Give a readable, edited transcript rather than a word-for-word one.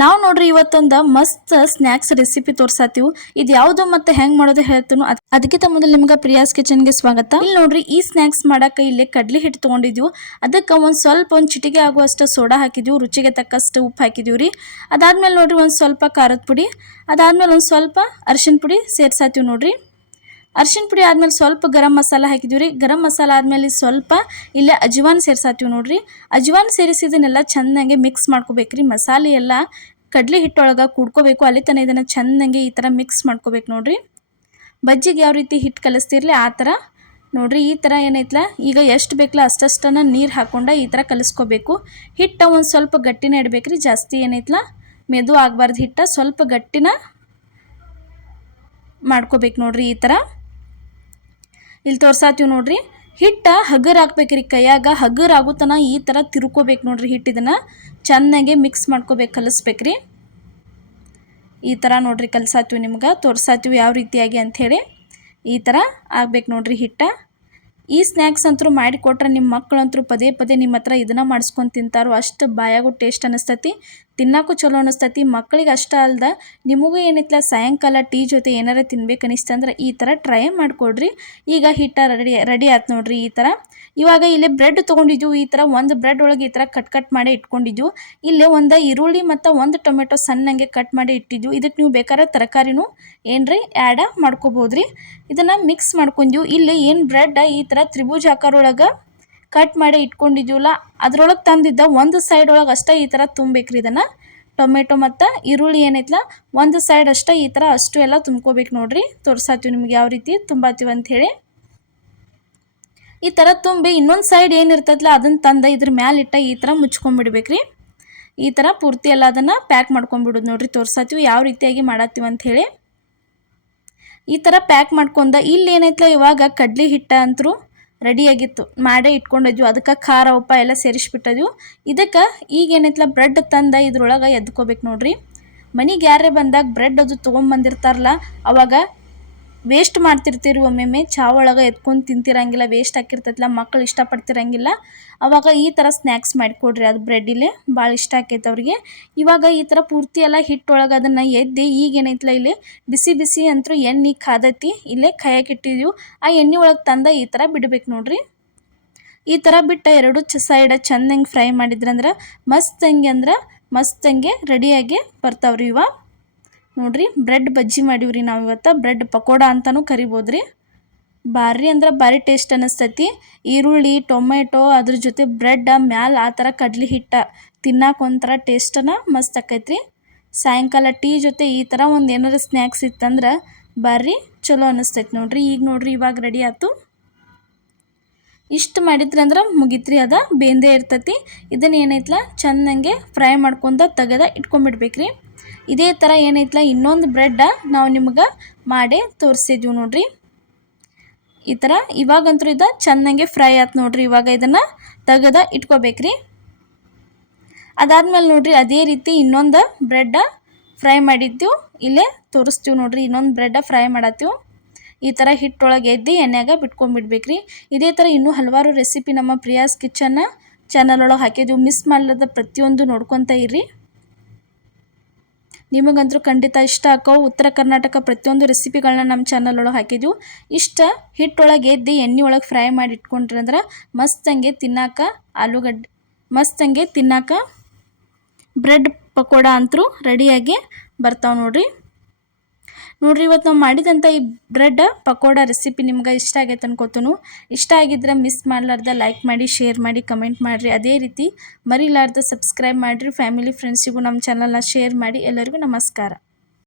ನಾವು ನೋಡ್ರಿ ಇವತ್ತೊಂದು ಮಸ್ತ್ ಸ್ನ್ಯಾಕ್ಸ್ ರೆಸಿಪಿ ತೋರ್ಸಾತೀವಿ. ಇದು ಯಾವುದು ಮತ್ತೆ ಹೆಂಗ್ ಮಾಡೋದು ಹೇಳ್ತೀನೋ. ಅದಕ್ಕಿಂತ ಮೊದಲು ನಿಮ್ಗೆ ಪ್ರಿಯಾಸ್ ಕಿಚನ್ಗೆ ಸ್ವಾಗತ. ಇಲ್ಲಿ ನೋಡ್ರಿ ಈ ಸ್ನ್ಯಾಕ್ಸ್ ಮಾಡಕ್ಕೆ ಇಲ್ಲಿ ಕಡ್ಲಿ ಹಿಟ್ಟು ತೊಗೊಂಡಿದ್ವಿ. ಅದಕ್ಕೆ ಒಂದು ಚಿಟಿಕೆ ಆಗುವಷ್ಟು ಸೋಡಾ ಹಾಕಿದ್ವಿ, ರುಚಿಗೆ ತಕ್ಕಷ್ಟು ಉಪ್ಪು ಹಾಕಿದೀವಿ. ಅದಾದ್ಮೇಲೆ ನೋಡ್ರಿ ಒಂದು ಸ್ವಲ್ಪ ಖಾರದ ಪುಡಿ, ಅದಾದ್ಮೇಲೆ ಒಂದು ಸ್ವಲ್ಪ ಅರಿಶಿನ ಪುಡಿ ಸೇರ್ಸಾತೀವಿ ನೋಡ್ರಿ. ಅರಿಶಿನ ಪುಡಿ ಆದ್ಮೇಲೆ ಸ್ವಲ್ಪ ಗರಂ ಮಸಾಲ ಹಾಕಿದೀವಿ. ಗರಂ ಮಸಾಲ ಆದ್ಮೇಲೆ ಸ್ವಲ್ಪ ಇಲ್ಲೇ ಅಜ್ವಾನ್ ಸೇರ್ಸಾತೀವಿ ನೋಡ್ರಿ. ಅಜ್ವಾನ್ ಸೇರಿಸಿದನ್ನೆಲ್ಲ ಚೆನ್ನಾಗಿ ಮಿಕ್ಸ್ ಮಾಡ್ಕೋಬೇಕ್ರಿ. ಮಸಾಲೆ ಎಲ್ಲ ಕಡ್ಲಿ ಹಿಟ್ಟೊಳಗೆ ಕೂಡ್ಕೋಬೇಕು. ಅಲ್ಲಿ ತನಕ ಇದನ್ನು ಚೆನ್ನಾಗಿ ಈ ಥರ ಮಿಕ್ಸ್ ಮಾಡ್ಕೋಬೇಕು ನೋಡ್ರಿ. ಬಜ್ಜಿಗೆ ಯಾವ ರೀತಿ ಹಿಟ್ಟು ಕಲಿಸ್ತಿರ್ಲಿ ಆ ಥರ ನೋಡ್ರಿ. ಈ ಥರ ಏನೈತಲ್ಲ, ಈಗ ಎಷ್ಟು ಬೇಕಲ್ಲ ಅಷ್ಟನ್ನು ನೀರು ಹಾಕ್ಕೊಂಡು ಈ ಥರ ಕಲಿಸ್ಕೋಬೇಕು. ಹಿಟ್ಟು ಒಂದು ಸ್ವಲ್ಪ ಗಟ್ಟಿನ ಇಡಬೇಕ್ರಿ, ಜಾಸ್ತಿ ಏನೈತಲ್ಲ ಮೆದು ಆಗಬಾರ್ದು. ಹಿಟ್ಟು ಸ್ವಲ್ಪ ಗಟ್ಟಿನ ಮಾಡ್ಕೋಬೇಕು ನೋಡ್ರಿ. ಈ ಥರ ಇಲ್ಲಿ ತೋರ್ಸಾತೀವಿ ನೋಡ್ರಿ. ಹಿಟ್ಟು ಹಗರ್ ಹಾಕ್ಬೇಕ್ರಿ, ಕೈಯಾಗ ಹಗರ್ ಆಗುತ್ತನ ಈ ಥರ ತಿರ್ಕೋಬೇಕು ನೋಡ್ರಿ. ಹಿಟ್ಟು ಇದನ್ನು ಚೆನ್ನಾಗಿ ಮಿಕ್ಸ್ ಮಾಡ್ಕೋಬೇಕು, ಕಲಿಸ್ಬೇಕ್ರಿ. ಈ ಥರ ನೋಡ್ರಿ ಕಲಿಸಾತೀವಿ, ನಿಮ್ಗೆ ತೋರ್ಸಾತೀವಿ ಯಾವ ರೀತಿಯಾಗಿ ಅಂಥೇಳಿ. ಈ ಥರ ಆಗ್ಬೇಕು ನೋಡ್ರಿ ಹಿಟ್ಟು. ಈ ಸ್ನ್ಯಾಕ್ಸ್ ಅಂತೂ ಮಾಡಿಕೊಟ್ರೆ ನಿಮ್ಮ ಮಕ್ಕಳಂತರೂ ಪದೇ ಪದೇ ನಿಮ್ಮ ಹತ್ರ ಇದನ್ನು ಮಾಡಿಸ್ಕೊಂಡು ತಿಂತಾರೋ. ಅಷ್ಟು ಬಾಯಾಗೂ ಟೇಸ್ಟ್ ಅನ್ನಿಸ್ತೈತಿ, ತಿನ್ನೋಕ್ಕೂ ಚಲೋ ಅನ್ನಿಸ್ತೈತಿ. ಮಕ್ಕಳಿಗೆ ಅಷ್ಟೇ ಅಲ್ದ ನಿಮಗೂ ಏನೈತಲ್ಲ ಸಾಯಂಕಾಲ ಟೀ ಜೊತೆ ಏನಾರ ತಿನ್ಬೇಕು ಅನಿಸ್ತಂದ್ರೆ ಈ ಥರ ಟ್ರೈ ಮಾಡಿಕೊಡ್ರಿ. ಈಗ ಹಿಟ್ಟು ರೆಡಿ ಆಯ್ತು ನೋಡ್ರಿ. ಈ ಥರ ಇವಾಗ ಇಲ್ಲಿ ಬ್ರೆಡ್ ತೊಗೊಂಡಿದ್ವಿ. ಈ ಥರ ಒಂದು ಬ್ರೆಡ್ ಒಳಗೆ ಈ ಥರ ಕಟ್ ಮಾಡಿ ಇಟ್ಕೊಂಡಿದ್ವಿ. ಇಲ್ಲಿ ಒಂದು ಈರುಳ್ಳಿ ಮತ್ತು ಒಂದು ಟೊಮೆಟೊ ಸಣ್ಣಂಗೆ ಕಟ್ ಮಾಡಿ ಇಟ್ಟಿದ್ವಿ. ಇದಕ್ಕೆ ನೀವು ಬೇಕಾದ್ರೆ ತರಕಾರಿನೂ ಏನ್ರಿ ಆ್ಯಡ್ ಮಾಡ್ಕೋಬೋದ್ರಿ. ಇದನ್ನು ಮಿಕ್ಸ್ ಮಾಡ್ಕೊಂಡ್ವಿ. ಇಲ್ಲಿ ಏನು ಬ್ರೆಡ್ ಈ ಥರ ತ್ರಿಭುಜ ಆಕಾರೊಳಗೆ ಕಟ್ ಮಾಡಿ ಇಟ್ಕೊಂಡಿದ್ದೀವಲ್ಲ, ಅದ್ರೊಳಗೆ ತಂದಿದ್ದ ಒಂದು ಸೈಡ್ ಒಳಗೆ ಅಷ್ಟೇ ಈ ಥರ ತುಂಬಬೇಕ್ರಿ. ಇದನ್ನು ಟೊಮೆಟೊ ಮತ್ತು ಈರುಳ್ಳಿ ಏನೈತಲ್ಲ ಒಂದು ಸೈಡ್ ಅಷ್ಟೇ ಈ ಥರ ಅಷ್ಟು ಎಲ್ಲ ತುಂಬ್ಕೋಬೇಕು ನೋಡ್ರಿ. ತೋರ್ಸಾತೀವಿ ನಿಮ್ಗೆ ಯಾವ ರೀತಿ ತುಂಬಾತೀವಿ ಅಂಥೇಳಿ. ಈ ಥರ ತುಂಬಿ ಇನ್ನೊಂದು ಸೈಡ್ ಏನಿರ್ತೈತಲ್ಲ ಅದನ್ನು ತಂದು ಇದ್ರ ಮ್ಯಾಲೆ ಇಟ್ಟ ಈ ಥರ ಮುಚ್ಕೊಂಡ್ಬಿಡ್ಬೇಕ್ರಿ. ಈ ಥರ ಪೂರ್ತಿ ಎಲ್ಲ ಅದನ್ನು ಪ್ಯಾಕ್ ಮಾಡ್ಕೊಂಡ್ಬಿಡೋದು ನೋಡ್ರಿ. ತೋರ್ಸಾತೀವಿ ಯಾವ ರೀತಿಯಾಗಿ ಮಾಡತ್ತೀವಿ ಅಂಥೇಳಿ. ಈ ಥರ ಪ್ಯಾಕ್ ಮಾಡ್ಕೊಂಡ ಇಲ್ಲಿ ಏನೈತಲ್ಲ ಇವಾಗ ಕಡ್ಲಿ ಹಿಟ್ಟು ಅಂತರೂ ರೆಡಿಯಾಗಿತ್ತು, ಮಾಡೇ ಇಟ್ಕೊಂಡಿದ್ವಿ. ಅದಕ್ಕೆ ಖಾರ ಉಪ್ಪ ಎಲ್ಲ ಸೇರಿಸ್ಬಿಟ್ಟಿದ್ವಿ. ಇದಕ್ಕೆ ಈಗ ಏನೈತಲ್ಲ ಬ್ರೆಡ್ ತಂದ ಇದ್ರೊಳಗೆ ಎದ್ಕೋಬೇಕು ನೋಡ್ರಿ. ಮನೆಗೆ ಯಾರೇ ಬಂದಾಗ ಬ್ರೆಡ್ ಅದು ತೊಗೊಂಬಂದಿರ್ತಾರಲ್ಲ ಅವಾಗ ವೇಸ್ಟ್ ಮಾಡ್ತಿರ್ತೀರಿ. ಒಮ್ಮೊಮ್ಮೆ ಚಾ ಒಳಗೆ ಎತ್ಕೊಂಡು ತಿಂತಿರಂಗಿಲ್ಲ, ವೇಸ್ಟ್ ಹಾಕಿರ್ತೈತಲ್ಲ, ಮಕ್ಕಳು ಇಷ್ಟಪಡ್ತಿರಂಗಿಲ್ಲ. ಅವಾಗ ಈ ಥರ ಸ್ನ್ಯಾಕ್ಸ್ ಮಾಡಿಕೊಡ್ರಿ. ಅದು ಬ್ರೆಡ್ಡಿಲ್ಲೇ ಭಾಳ ಇಷ್ಟ ಆಕೈತೆ ಅವ್ರಿಗೆ. ಇವಾಗ ಈ ಥರ ಪೂರ್ತಿ ಎಲ್ಲ ಹಿಟ್ಟೊಳಗೆ ಅದನ್ನು ಎದ್ದು ಈಗ ಏನೈತಲ್ಲ ಇಲ್ಲಿ ಬಿಸಿ ಬಿಸಿ ಅಂತೂ ಎಣ್ಣೆ ಕಾದೈತಿ. ಇಲ್ಲೇ ಕಾಯಕ್ಕಿಟ್ಟಿದ್ವಿ. ಆ ಎಣ್ಣೆ ಒಳಗೆ ತಂದ ಈ ಥರ ಬಿಡ್ಬೇಕು ನೋಡ್ರಿ. ಈ ಥರ ಬಿಟ್ಟು ಎರಡು ಸೈಡ ಚೆಂದಂಗೆ ಫ್ರೈ ಮಾಡಿದ್ರಂದ್ರೆ ಮಸ್ತಂಗೆ ರೆಡಿಯಾಗಿ ಬರ್ತಾವ್ರಿ. ಇವ ನೋಡ್ರಿ ಬ್ರೆಡ್ ಬಜ್ಜಿ ಮಾಡೀವ್ರಿ ನಾವು ಇವತ್ತು. ಬ್ರೆಡ್ ಪಕೋಡ ಅಂತಲೂ ಕರಿಬೋದ್ರಿ. ಭಾರಿ ಅಂದ್ರೆ ಭಾರಿ ಟೇಸ್ಟ್ ಅನ್ನಿಸ್ತೈತಿ. ಈರುಳ್ಳಿ ಟೊಮೆಟೊ ಅದ್ರ ಜೊತೆ ಬ್ರೆಡ್ ಮ್ಯಾಲೆ ಆ ಥರ ಕಡ್ಲಿ ಹಿಟ್ಟು ತಿನ್ನಕ್ಕೆ ಒಂಥರ ಟೇಸ್ಟನ್ನ ಮಸ್ತ್ ಆಕೈತ್ರಿ. ಸಾಯಂಕಾಲ ಟೀ ಜೊತೆ ಈ ಥರ ಒಂದು ಏನಾರು ಸ್ನ್ಯಾಕ್ಸ್ ಇತ್ತಂದ್ರೆ ಭಾರಿ ಚಲೋ ಅನ್ನಿಸ್ತೈತಿ ನೋಡ್ರಿ. ಈಗ ನೋಡ್ರಿ ಇವಾಗ ರೆಡಿ ಆಯ್ತು. ಇಷ್ಟು ಮಾಡಿದ್ರಿ ಅಂದ್ರೆ ಮುಗಿತ್ರಿ, ಅದ ಬೇಂದೇ ಇರ್ತೈತಿ. ಇದನ್ನು ಏನೈತಲ್ಲ ಚೆನ್ನಾಗೆ ಫ್ರೈ ಮಾಡ್ಕೊಂಡು ತೆಗೆದ ಇಟ್ಕೊಂಡ್ಬಿಡ್ಬೇಕ್ರಿ. ಇದೇ ಥರ ಏನೈತಲ್ಲ ಇನ್ನೊಂದು ಬ್ರೆಡ್ ನಾವು ನಿಮ್ಗೆ ಮಾಡಿ ತೋರಿಸಿದ್ವಿ ನೋಡ್ರಿ. ಈ ಥರ ಇವಾಗಂತೂ ಇದು ಚೆನ್ನಾಗೆ ಫ್ರೈ ಆಯ್ತು ನೋಡ್ರಿ. ಇವಾಗ ಇದನ್ನು ತೆಗೆದ ಇಟ್ಕೋಬೇಕ್ರಿ. ಅದಾದ್ಮೇಲೆ ನೋಡ್ರಿ ಅದೇ ರೀತಿ ಇನ್ನೊಂದು ಬ್ರೆಡ್ ಫ್ರೈ ಮಾಡಿದ್ದೀವಿ. ಇಲ್ಲೇ ತೋರಿಸ್ತೀವಿ ನೋಡ್ರಿ. ಇನ್ನೊಂದು ಬ್ರೆಡ್ ಫ್ರೈ ಮಾಡತ್ತೀವಿ. ಈ ಥರ ಹಿಟ್ಟೊಳಗೆ ಎದ್ದು ಎಣ್ಣೆಯಾಗ ಬಿಟ್ಕೊಂಡ್ಬಿಡ್ಬೇಕ್ರಿ. ಇದೇ ಥರ ಇನ್ನೂ ಹಲವಾರು ರೆಸಿಪಿ ನಮ್ಮ ಪ್ರಿಯಾಸ್ ಕಿಚನ್ ಚಾನಲ್ ಒಳಗೆ ಹಾಕಿದ್ದೀವಿ. ಮಿಸ್ ಮಾಡಲಾರ್ದ ಪ್ರತಿಯೊಂದು ನೋಡ್ಕೊತ ಇರ್ರಿ. ನಿಮಗಂತೂ ಖಂಡಿತ ಇಷ್ಟ ಆಕವು. ಉತ್ತರ ಕರ್ನಾಟಕ ಪ್ರತಿಯೊಂದು ರೆಸಿಪಿಗಳನ್ನ ನಮ್ಮ ಚಾನಲ್ ಒಳಗೆ ಹಾಕಿದ್ವಿ. ಇಷ್ಟ ಹಿಟ್ಟೊಳಗೆ ಎದ್ದು ಎಣ್ಣೆ ಒಳಗೆ ಫ್ರೈ ಮಾಡಿ ಇಟ್ಕೊಂಡ್ರಿ ಅಂದ್ರೆ ಮಸ್ತಂಗೆ ತಿನ್ನಾಕ ಬ್ರೆಡ್ ಪಕೋಡ ಅಂತೂ ರೆಡಿಯಾಗಿ ಬರ್ತಾವೆ ನೋಡ್ರಿ. ಇವತ್ತು ನಾವು ಮಾಡಿದಂಥ ಈ ಬ್ರೆಡ್ ಪಕೋಡ ರೆಸಿಪಿ ನಿಮ್ಗೆ ಇಷ್ಟ ಆಗೈತೆ ಅನ್ಕೋತನು. ಇಷ್ಟ ಆಗಿದ್ರೆ ಮಿಸ್ ಮಾಡಲಾರ್ದ ಲೈಕ್ ಮಾಡಿ, ಶೇರ್ ಮಾಡಿ, ಕಮೆಂಟ್ ಮಾಡಿರಿ. ಅದೇ ರೀತಿ ಮರಿಲಾರ್ದ ಸಬ್ಸ್ಕ್ರೈಬ್ ಮಾಡಿರಿ. ಫ್ಯಾಮಿಲಿ ಫ್ರೆಂಡ್ಸಿಗೂ ನಮ್ಮ ಚಾನಲ್ನ ಶೇರ್ ಮಾಡಿ. ಎಲ್ಲರಿಗೂ ನಮಸ್ಕಾರ.